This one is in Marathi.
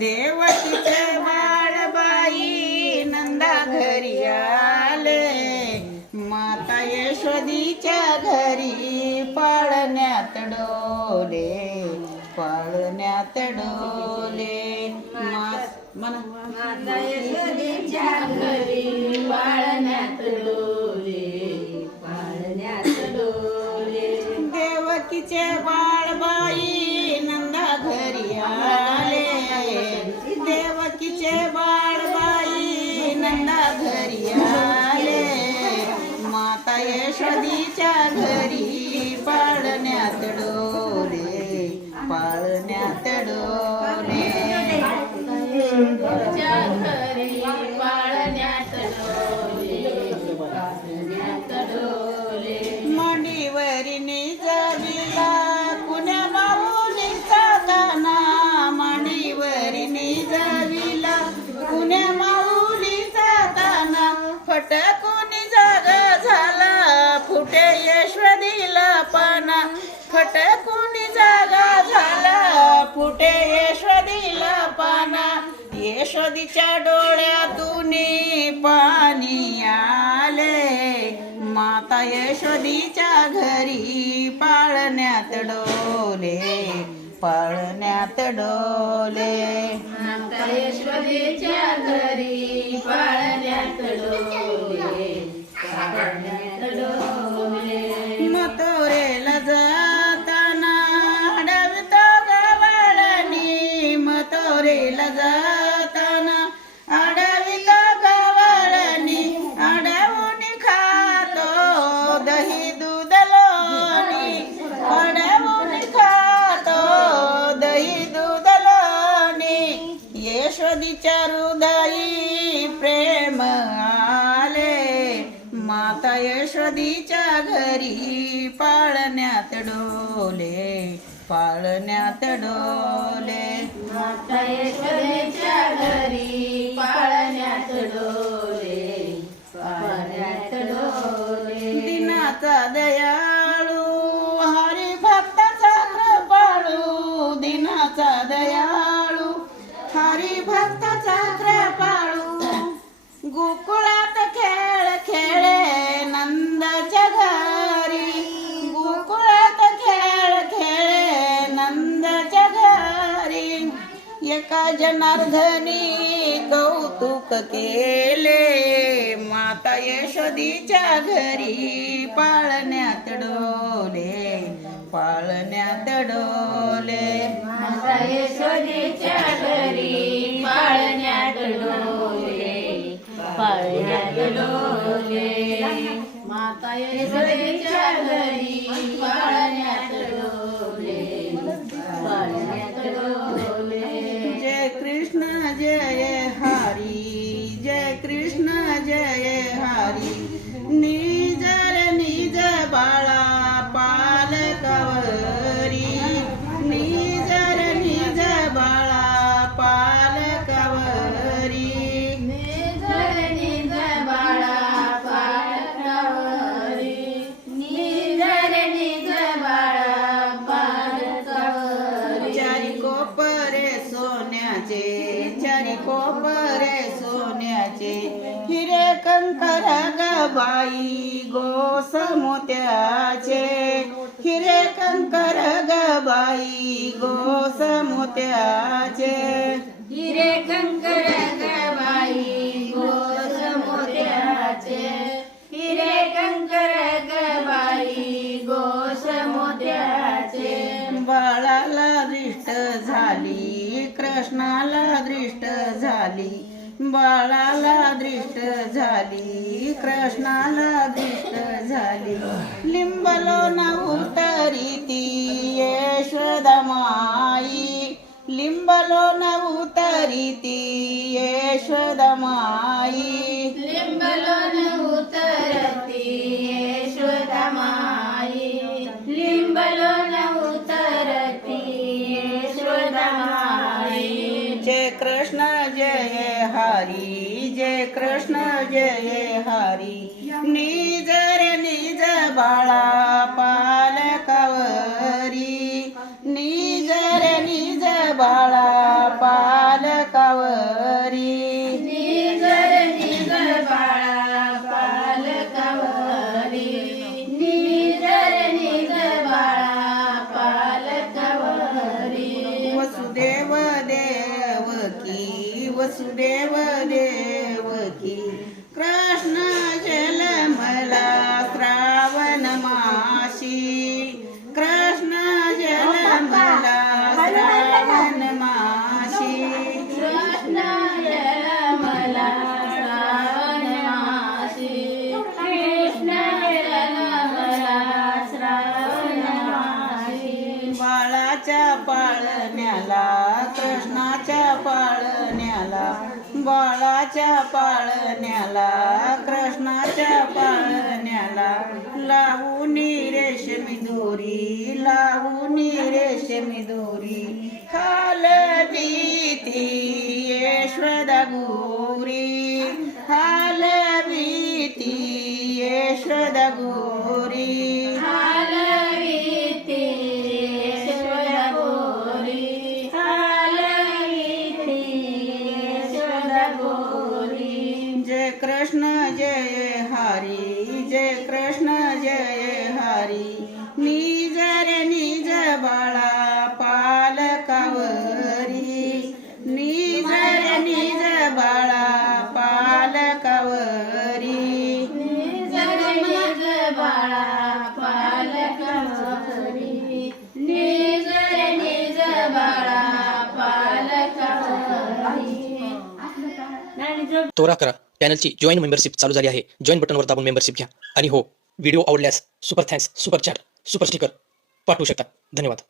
देवकीचे बाळबाई नंदा घरी आले, माता यशोदीच्या घरी पाळण्यात डोले, पाळण्यात डोले. माता यशोदीच्या घरी पाळण्यात डोले, पाळण्यात डोले. देवकीचे बाळबाई नंदा घरी आले, देवकीचे बाळबाई नंदा घरी आले, माता यशोदीच्या घरी पाळण्यात डोले, पाळण्यात डोले. च्या घरी पाळण्यात डोले, पाळण्यात डोले. मांडीवरी निजविला कुण्या माऊलीचा दाना, मांडीवरी निजविला कुण्या माऊलीचा दाना, फटकून जागा झाला फुटे यशोदीला पाना, फटकून जागा झाला फुटे यशोदीला पाना. यशोदीच्या डोळ्यातून पाणी आले, माता यशोदीच्या घरी पाळण्यात डोले, पाळण्यात डोले. माता यशोदीच्या घरी पाळण्यात डोले, पाळण्यात डोले. मथुरेला जाताना अडवितो गवळणी, मथुरेला जाताना अडवितो गवळणी, अडवून खातो दही दूध लोणी, अडवून खातो दही दूध लोणी. यशोदीच्या हृदयी प्रेम आले, माता यशोदीच्या घरी पाळण्यात डोले, पाळण्यात डोले. माता यशोदीच्या घरी पाळण्यात डोले, पाळण्यात डोले. दिनाचा दयाळू हरी भक्ताचा कृपाळू, दिनाचा दयाळू हरी भक्ताचा कृपाळू. गोकुळात खेळ खेळे नंदाच्या घरी, गोकुळात खेळ खेळे नंदाच्या घरी. एका जनार्दनी कौतुक केले, माता यशोदीच्या घरी पाळण्यात डोले, पाळण्यात डोले. माता यशोदीच्या घरी पाळण्यात डोले, पाळण्यात डोले. माता यशोदीच्या घरी पाळण्यात डोले, पाळण्यात डोले. जय कृष्ण जय हरी, जय कृष्ण जय हरी. निज रे निज बाळा पालकवरी, निज रे निज बाळा पालकवरी. निज निज बाळा पालकावरी, निज निज बाळा पालकावरी. चारी कोपरे सोन्याचे, चारी कोपरे सोन्याचे, हिरे कंकर गबाई गोस मोत्याचे, हिरे कंकर गबाई गोस मोत्याचे. हिरे कंकर गबाई गोस मोत्याचे, हिरे कंकर गबाई गोस मोत्याचे. बाळाला दृष्ट झाली कृष्णाला दृष्ट झाली, बाळाला दृष्ट झाली कृष्णाला दृष्ट झाली. लिंबलो न उतरीती यशोदा माई, लिंबलो न उतरीती यशोदा माई. लिंबलो न उतरती यशोदा माई, लिंबलो न उतरती यशोदा माई. जय कृष्ण जय हरी, जय कृष्ण जय हरी. निज रे निज बाळा पालकावरी, निज रे निज बाळा पालकावरी निजर निज बाळा पालकावरी निजर निज बाळा पालकावरी वसुदेव देवकी वसुदेव देवकी कृष्ण जन्मला श्रावण मासी कृष्ण जन्मला श्रावण मासी कृष्ण जन्मला श्रावण मासी कृष्ण जन्मला श्रावण मासी बाळाच्या पाळण्याला कृष्णाच्या पाळण्याला बाळाच्या पाळण्याला कृष्णाच्या पाळण्याला लावूनी रेशमी दोरी लावूनी रेशमी दोरी हालवीती यशोदा गोरी हालवीती यशोदा गोरी हालवीती यशोदा गोरी हालवीती यशोदा गोरी जय कृष्ण जय हरी जय कृष्ण जय हरी निज रे निज बाळा पालकावरी निज रे निज बाळा पालकावरी निज निज बाळा पालकावरी निज निज बाळा पालकावरी त्वरा करा, चॅनलची जॉईन मेंबरशिप चालू झाली आहे. जॉईन बटनवर दाबून मेंबरशिप घ्या आणि हो, व्हिडिओ आवडल्यास super thanks, super chat, super sticker पाठवू शकता. धन्यवाद.